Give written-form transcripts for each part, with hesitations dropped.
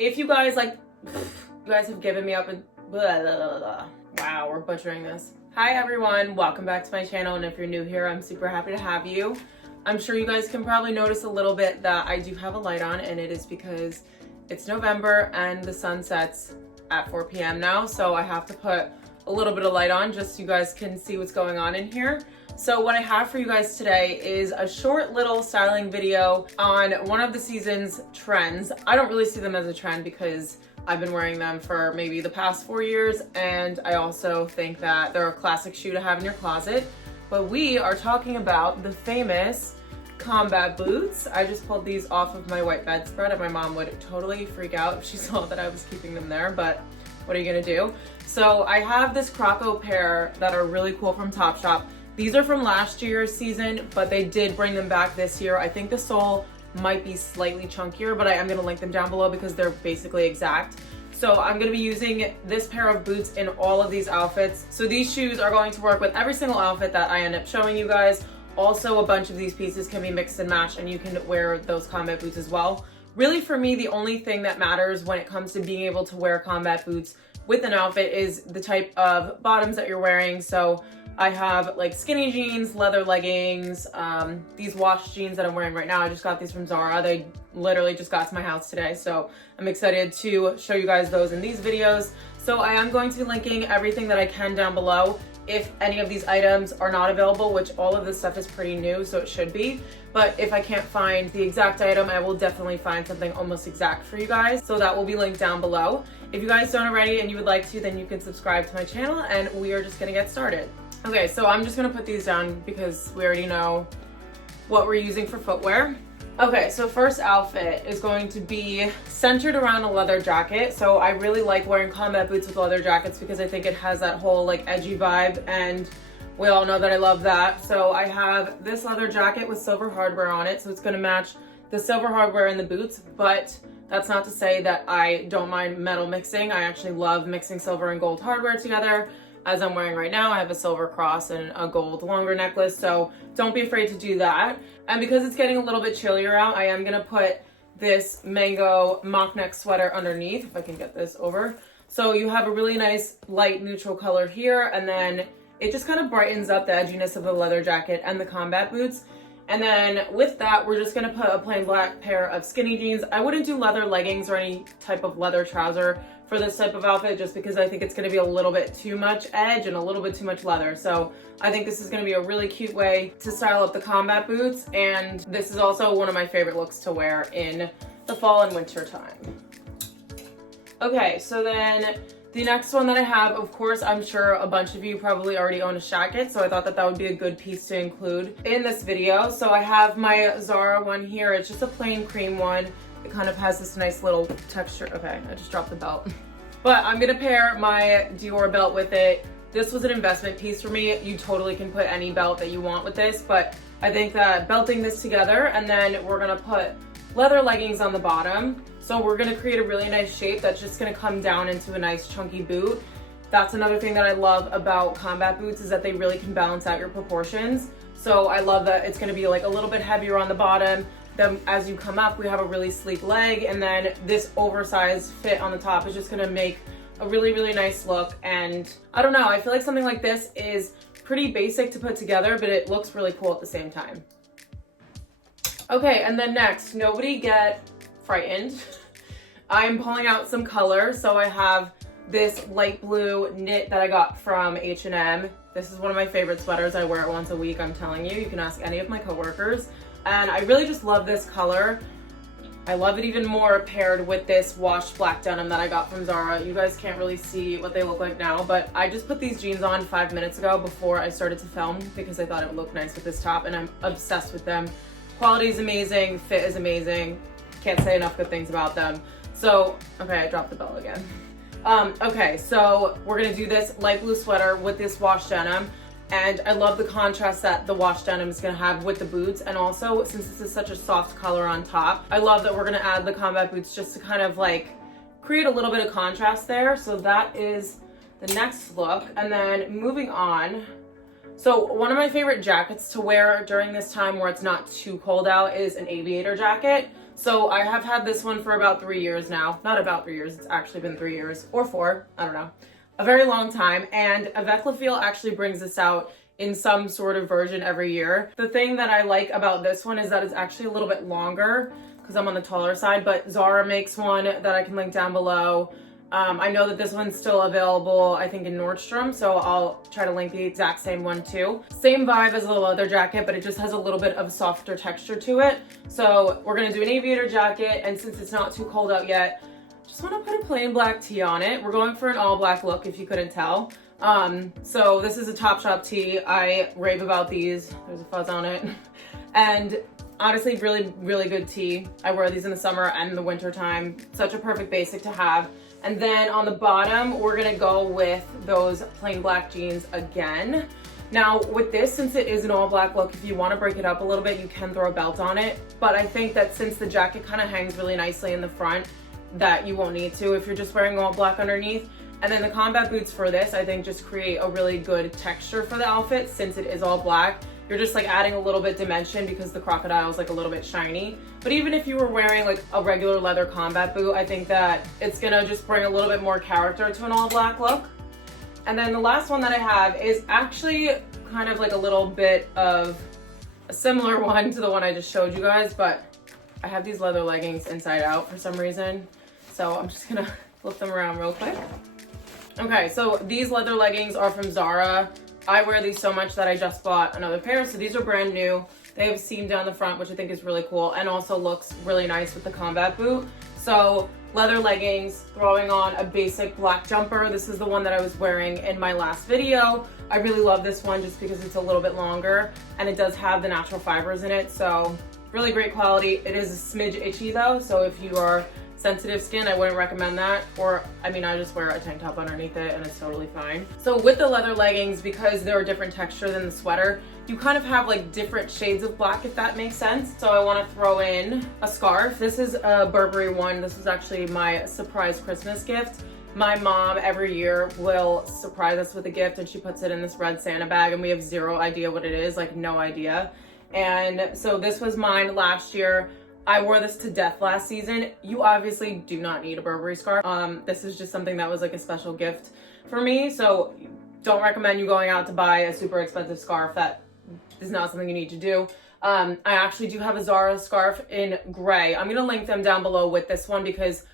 If you guys like, you guys have given me up and blah, blah, blah, blah. Wow, we're butchering this. Hi everyone, welcome back to my channel, and if you're new here, I'm super happy to have you. I'm sure you guys can probably notice a little bit that I do have a light on, and it is because it's November and the sun sets at 4 p.m. now, so I have to put a little bit of light on just so you guys can see what's going on in here. So what I have for you guys today is a short little styling video on one of the season's trends. I don't really see them as a trend because I've been wearing them for maybe the past 4 years, and I also think that they're a classic shoe to have in your closet. But we are talking about the famous combat boots. I just pulled these off of my white bedspread, and my mom would totally freak out if she saw that I was keeping them there, but what are you gonna do? So I have this Croco pair that are really cool from Topshop. These are from last year's season, but they did bring them back this year. I think the sole might be slightly chunkier, but I am gonna link them down below because they're basically exact. So I'm gonna be using this pair of boots in all of these outfits. So these shoes are going to work with every single outfit that I end up showing you guys. Also, a bunch of these pieces can be mixed and matched, and you can wear those combat boots as well. Really, for me, the only thing that matters when it comes to being able to wear combat boots with an outfit is the type of bottoms that you're wearing. So I have like skinny jeans, leather leggings, these wash jeans that I'm wearing right now. I just got these from Zara. They literally just got to my house today, so I'm excited to show you guys those in these videos. So I am going to be linking everything that I can down below. If any of these items are not available, which all of this stuff is pretty new, so it should be. But if I can't find the exact item, I will definitely find something almost exact for you guys. So that will be linked down below. If you guys don't already and you would like to, then you can subscribe to my channel, and we are just gonna get started. Okay, so I'm just gonna put these down because we already know what we're using for footwear. Okay, so first outfit is going to be centered around a leather jacket. So I really like wearing combat boots with leather jackets because I think it has that whole like edgy vibe, and we all know that I love that. So I have this leather jacket with silver hardware on it, so it's gonna match the silver hardware in the boots, but that's not to say that I don't mind metal mixing. I actually love mixing silver and gold hardware together. As I'm wearing right now, I have a silver cross and a gold longer necklace, so don't be afraid to do that. And because it's getting a little bit chillier out, I am gonna put this mango mock neck sweater underneath, if I can get this over. So you have a really nice light neutral color here, and then it just kind of brightens up the edginess of the leather jacket and the combat boots. And then with that, we're just gonna put a plain black pair of skinny jeans. I wouldn't do leather leggings or any type of leather trouser for this type of outfit, just because I think it's gonna be a little bit too much edge and a little bit too much leather. So I think this is gonna be a really cute way to style up the combat boots. And this is also one of my favorite looks to wear in the fall and winter time. Okay, so then the next one that I have, of course, I'm sure a bunch of you probably already own a jacket, so I thought that that would be a good piece to include in this video. So I have my Zara one here. It's just a plain cream one. It kind of has this nice little texture. Okay, I just dropped the belt. But I'm gonna pair my Dior belt with it. This was an investment piece for me. You totally can put any belt that you want with this, but I think that belting this together, and then we're gonna put leather leggings on the bottom. So we're gonna create a really nice shape that's just gonna come down into a nice chunky boot. That's another thing that I love about combat boots, is that they really can balance out your proportions. So I love that it's gonna be like a little bit heavier on the bottom. Then as you come up, we have a really sleek leg, and then this oversized fit on the top is just gonna make a really, really nice look. And I don't know, I feel like something like this is pretty basic to put together, but it looks really cool at the same time. Okay, and then next, nobody get frightened. I'm pulling out some color. So I have this light blue knit that I got from H&M. This is one of my favorite sweaters. I wear it once a week, I'm telling you. You can ask any of my coworkers. And I really just love this color. I love it even more paired with this washed black denim that I got from Zara. You guys can't really see what they look like now, but I just put these jeans on 5 minutes ago before I started to film because I thought it would look nice with this top, and I'm obsessed with them. Quality is amazing, fit is amazing. Can't say enough good things about them. So, okay, I dropped the bell again. Okay, so we're gonna do this light blue sweater with this wash denim. And I love the contrast that the wash denim is gonna have with the boots. And also, since this is such a soft color on top, I love that we're gonna add the combat boots just to kind of like create a little bit of contrast there. So that is the next look. And then moving on. So one of my favorite jackets to wear during this time where it's not too cold out is an aviator jacket. So I have had this one for about 3 years now. Not about 3 years, it's actually been 3 years or 4, I don't know. A very long time. And Aveclafeel actually brings this out in some sort of version every year. The thing that I like about this one is that it's actually a little bit longer because I'm on the taller side, but Zara makes one that I can link down below. I know that this one's still available, I think in Nordstrom, so I'll try to link the exact same one too. Same vibe as the leather jacket, but it just has a little bit of softer texture to it. So we're gonna do an aviator jacket, and since it's not too cold out yet, just wanna put a plain black tee on it. We're going for an all black look if you couldn't tell. So this is a Topshop tee. I rave about these. There's a fuzz on it. And honestly, really, really good tee. I wear these in the summer and in the winter time. Such a perfect basic to have. And then on the bottom, we're gonna go with those plain black jeans again. Now with this, since it is an all black look, if you wanna break it up a little bit, you can throw a belt on it. But I think that since the jacket kind of hangs really nicely in the front, that you won't need to if you're just wearing all black underneath. And then the combat boots for this, I think just create a really good texture for the outfit since it is all black. You're just like adding a little bit dimension because the crocodile is like a little bit shiny. But even if you were wearing like a regular leather combat boot, I think that it's gonna just bring a little bit more character to an all black look. And then the last one that I have is actually kind of like a little bit of a similar one to the one I just showed you guys, but I have these leather leggings inside out for some reason. So I'm just gonna flip them around real quick. Okay, so these leather leggings are from Zara. I wear these so much that I just bought another pair. So these are brand new. They have seam down the front, which I think is really cool and also looks really nice with the combat boot. So leather leggings, throwing on a basic black jumper. This is the one that I was wearing in my last video. I really love this one just because it's a little bit longer and it does have the natural fibers in it. So really great quality. It is a smidge itchy though. So if you are sensitive skin, I wouldn't recommend that. Or, I mean, I just wear a tank top underneath it and it's totally fine. So with the leather leggings, because they're a different texture than the sweater, you kind of have like different shades of black, if that makes sense. So I want to throw in a scarf. This is a Burberry one. This was actually my surprise Christmas gift. My mom every year will surprise us with a gift and she puts it in this red Santa bag and we have zero idea what it is, like no idea. And so this was mine last year. I wore this to death last season. You obviously do not need a Burberry scarf. This is just something that was like a special gift for me. So don't recommend you going out to buy a super expensive scarf. That is not something you need to do. I actually do have a Zara scarf in gray. I'm gonna link them down below with this one because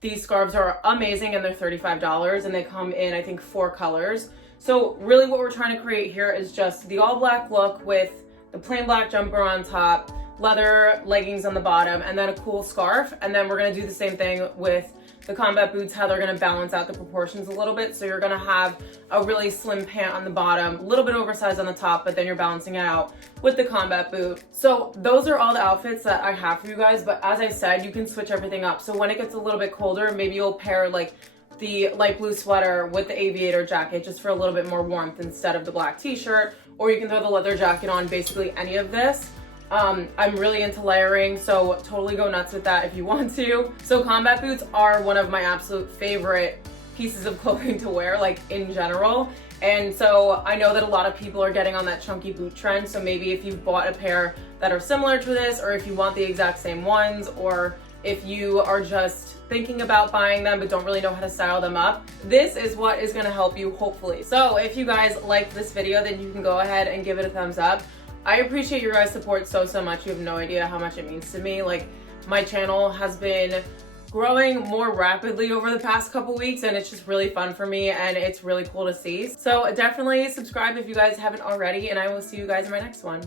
these scarves are amazing and they're $35 and they come in, I think, 4 colors. So really what we're trying to create here is just the all black look with the plain black jumper on top, leather leggings on the bottom, and then a cool scarf. And then we're gonna do the same thing with the combat boots, how they're gonna balance out the proportions a little bit. So you're gonna have a really slim pant on the bottom, a little bit oversized on the top, but then you're balancing it out with the combat boot. So those are all the outfits that I have for you guys. But as I said, you can switch everything up. So when it gets a little bit colder, maybe you'll pair like the light blue sweater with the aviator jacket just for a little bit more warmth instead of the black t-shirt, or you can throw the leather jacket on basically any of this. I'm really into layering, so totally go nuts with that if you want to. So combat boots are one of my absolute favorite pieces of clothing to wear, like in general. And so I know that a lot of people are getting on that chunky boot trend. So maybe if you've bought a pair that are similar to this, or if you want the exact same ones, or if you are just thinking about buying them but don't really know how to style them up, this is what is gonna help you, hopefully. So if you guys liked this video, then you can go ahead and give it a thumbs up. I appreciate your guys' support so much. You have no idea how much it means to me. Like, my channel has been growing more rapidly over the past couple weeks and it's just really fun for me and it's really cool to see. So definitely subscribe if you guys haven't already, and I will see you guys in my next one.